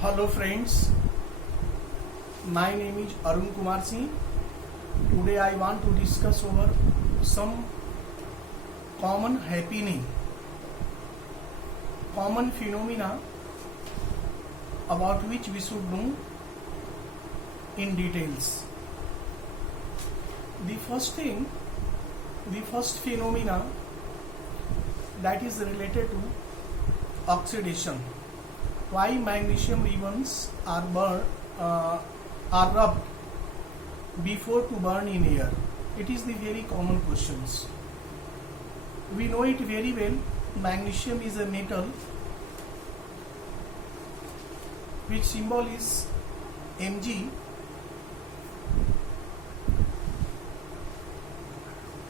Hello friends, my name is Arun Kumar Singh. Today I want to discuss over some common phenomena about which we should know in details. The first phenomena that is related to oxidation. Why magnesium ribbons are rubbed before to burn in air? It is the very common questions. We know it very well. Magnesium is a metal which symbol is Mg,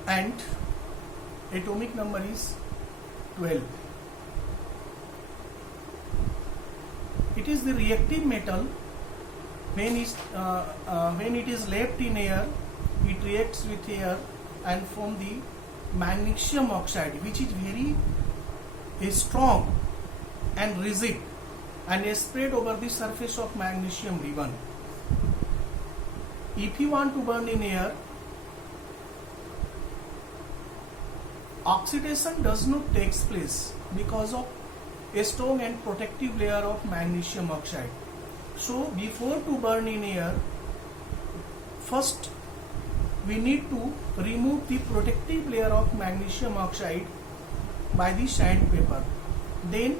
and atomic number is 12. It is the reactive metal. When it is left in air, it reacts with air and form the magnesium oxide, which is very strong and rigid and is spread over the surface of magnesium ribbon. If you want to burn in air, oxidation does not take place because of a strong and protective layer of magnesium oxide. So before to burn in air, first we need to remove the protective layer of magnesium oxide by the sandpaper. Then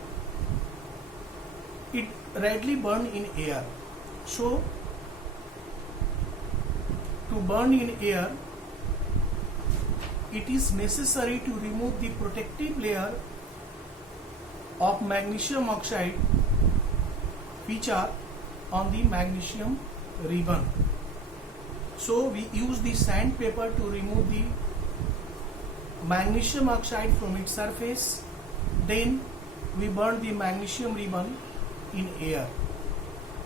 it readily burn in air. So to burn in air, it is necessary to remove the protective layer of magnesium oxide which are on the magnesium ribbon. So we use the sandpaper to remove the magnesium oxide from its surface. Then we burn the magnesium ribbon in air,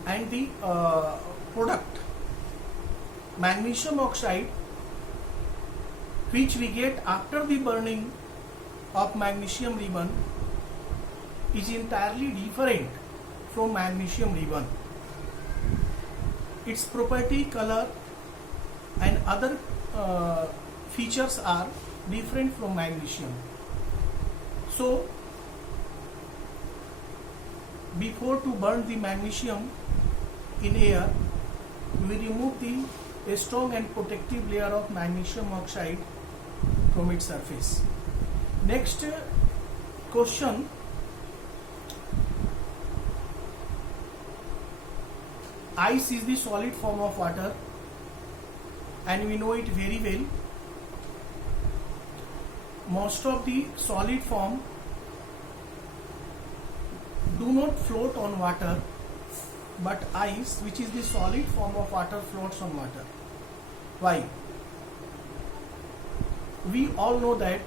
and the product magnesium oxide which we get after the burning of magnesium ribbon is entirely different from magnesium ribbon. Its property, color and other features are different from magnesium. So before to burn the magnesium in air, we remove the strong and protective layer of magnesium oxide from its surface. Next question: ice is the solid form of water, and we know it very well. Most of the solid form do not float on water, but ice, which is the solid form of water, floats on water. Why? We all know that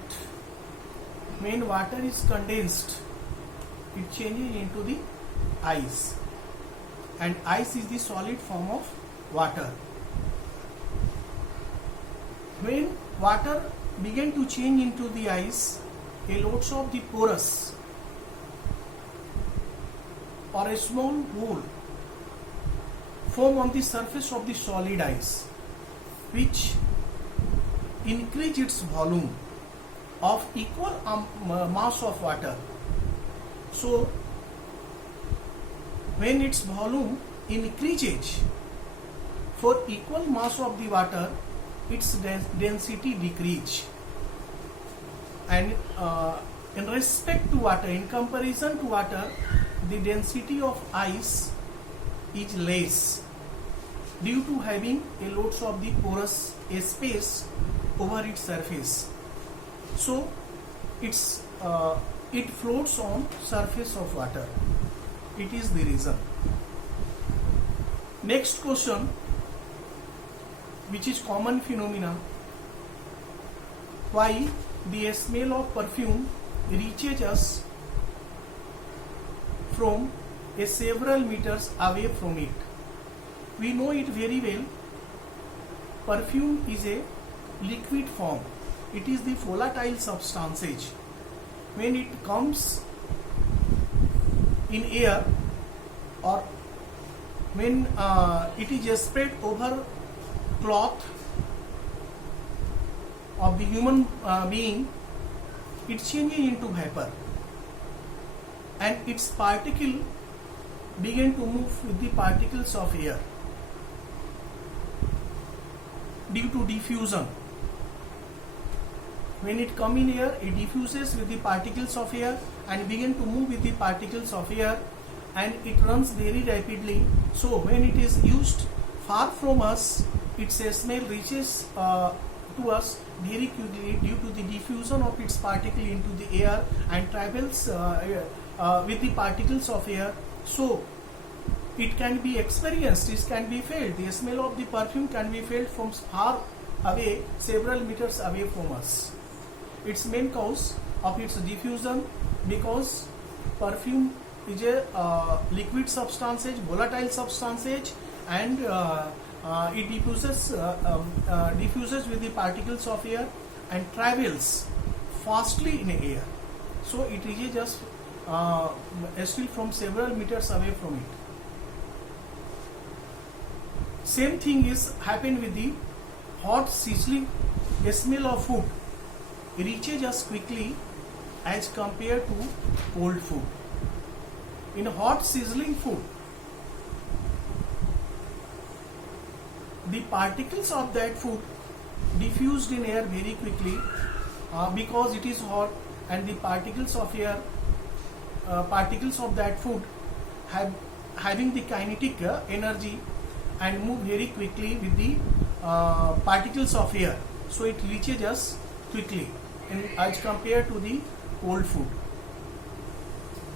when water is condensed, it changes into the ice, and ice is the solid form of water. When water began to change into the ice, a lots of the porous or a small hole form on the surface of the solid ice, which increase its volume of equal mass of water. So when its volume increases for equal mass of the water, its density decrease, and in respect to water, in comparison to water, the density of ice is less due to having a lots of the porous space over its surface. So it floats on surface of water. It is the reason. Next question, which is common phenomena: why the smell of perfume reaches us from several meters away from it? We know it very well. Perfume is a liquid form. It is the volatile substances. When it comes in air or when it is spread over cloth of the human being, it changes into vapor and its particle begin to move with the particles of air due to diffusion. When it come in air, it diffuses with the particles of air and begin to move with the particles of air, and it runs very rapidly. So when it is used far from us, its smell reaches to us very quickly due to the diffusion of its particle into the air and travels with the particles of air. So it can be experienced, it can be felt. The smell of the perfume can be felt from far away, several meters away from us. Its main cause of its diffusion, because perfume is a liquid substance, volatile substance, and it diffuses with the particles of air and travels fastly in air. So it reaches just still from several meters away from it. Same thing is happened with the hot sizzling smell of food. It reaches us quickly as compared to cold food. In hot sizzling food, the particles of that food diffused in air very quickly because it is hot, and the particles of air, particles of that food having the kinetic energy and move very quickly with the particles of air. So it reaches us quickly as compared to the cold food.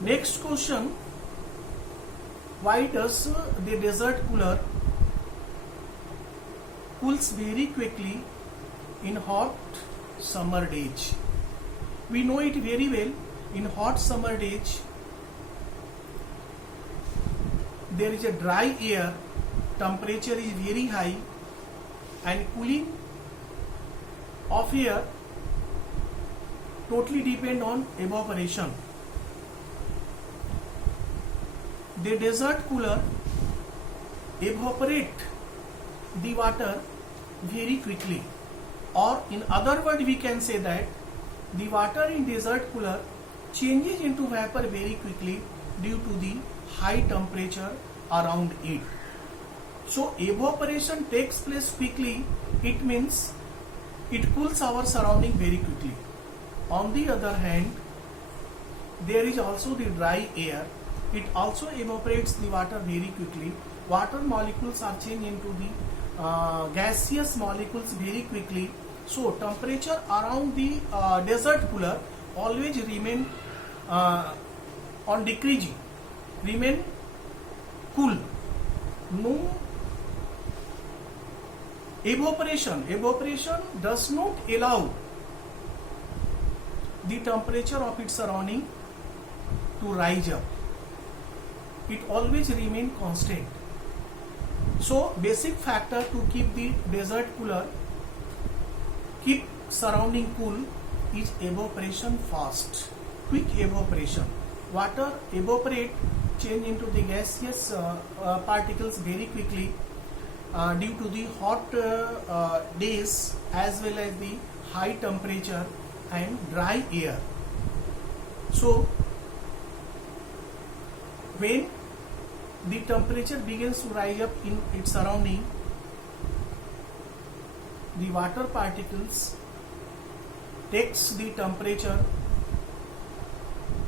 Next question: why does the dessert cooler cools very quickly in hot summer days? We know it very well. In hot summer days, there is a dry air, temperature is very high, and cooling of air totally depend on evaporation. The dessert cooler evaporate the water very quickly, or in other words we can say that the water in dessert cooler changes into vapor very quickly due to the high temperature around it. So evaporation takes place quickly, it means it cools our surrounding very quickly. On the other hand, there is also the dry air. It also evaporates the water very quickly. Water molecules are changed into the gaseous molecules very quickly. So temperature around the dessert cooler always remain on decreasing, remain cool. No evaporation does not allow the temperature of its surrounding to rise up. It always remain constant. So basic factor to keep the dessert cooler, keep surrounding cool, is evaporation fast, quick evaporation. Water evaporate, change into the gaseous particles very quickly due to the hot days as well as the high temperature and dry air. So when the temperature begins to rise up in its surrounding, the water particles takes the temperature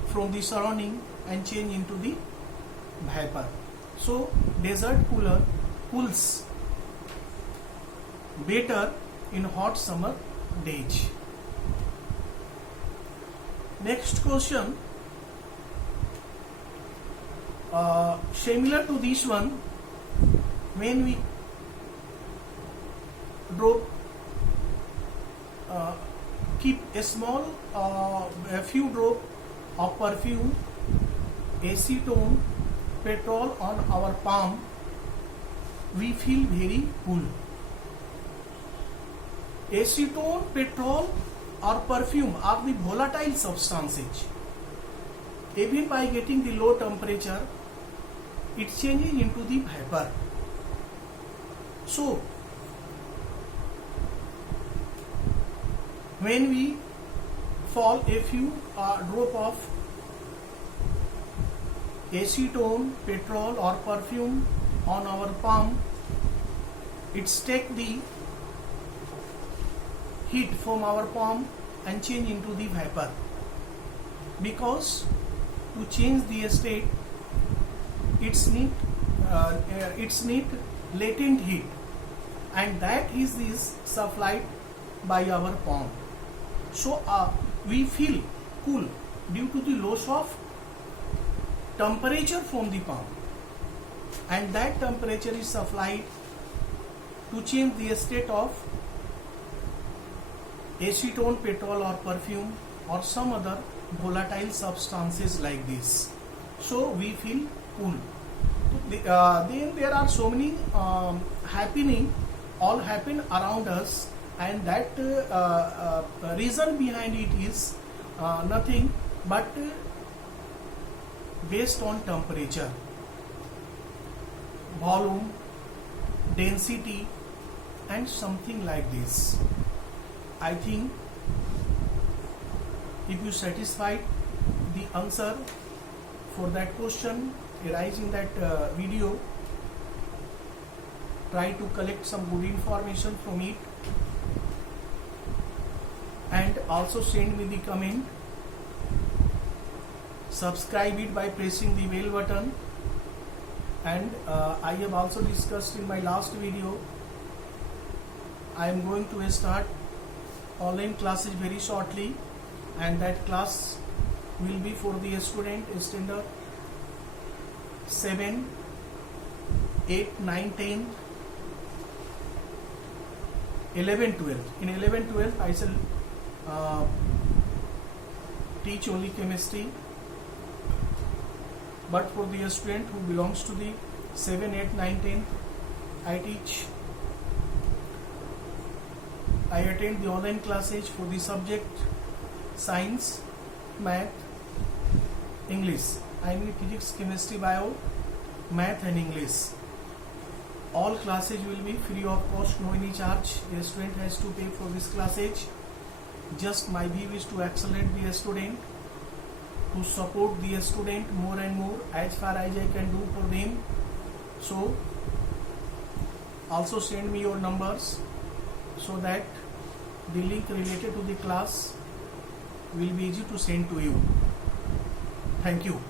from the surrounding and change into the vapor. So dessert cooler cools better in hot summer days. Next question, similar to this one, when we drop, keep a small, a few drop of perfume, acetone, petrol on our palm, we feel very cool. Acetone, petrol or perfume are the volatile substances. Even by getting the low temperature, it changes into the vapor. So when we fall a few drop of acetone, petrol or perfume on our palm, it's take the heat from our palm and change into the vapor, because to change the state it's need latent heat, and that is supplied by our palm. So we feel cool due to the loss of temperature from the palm, and that temperature is supplied to change the state of acetone, petrol or perfume or some other volatile substances like this. So we feel cool. Then there are so many happening, all happen around us, and that reason behind it is nothing but based on temperature, volume, density and something like this. I think if you satisfied the answer for that question arising that video, try to collect some good information from it and also send me the comment. Subscribe it by pressing the bell button, and I have also discussed in my last video, I am going to start online classes very shortly, and that class will be for the student standard 7, 8, 9, 10, 11, 12. In 11, 12 I shall teach only chemistry, but for the student who belongs to the 7, 8, 9, 10, I attend the online classes for the subject science, math, English. I mean physics, chemistry, bio, math and English. All classes will be free of cost, no any charge. The student has to pay for this classes. Just my view is to accelerate the student, to support the student more and more as far as I can do for them. So also send me your numbers so that the link related to the class will be easy to send to you. Thank you.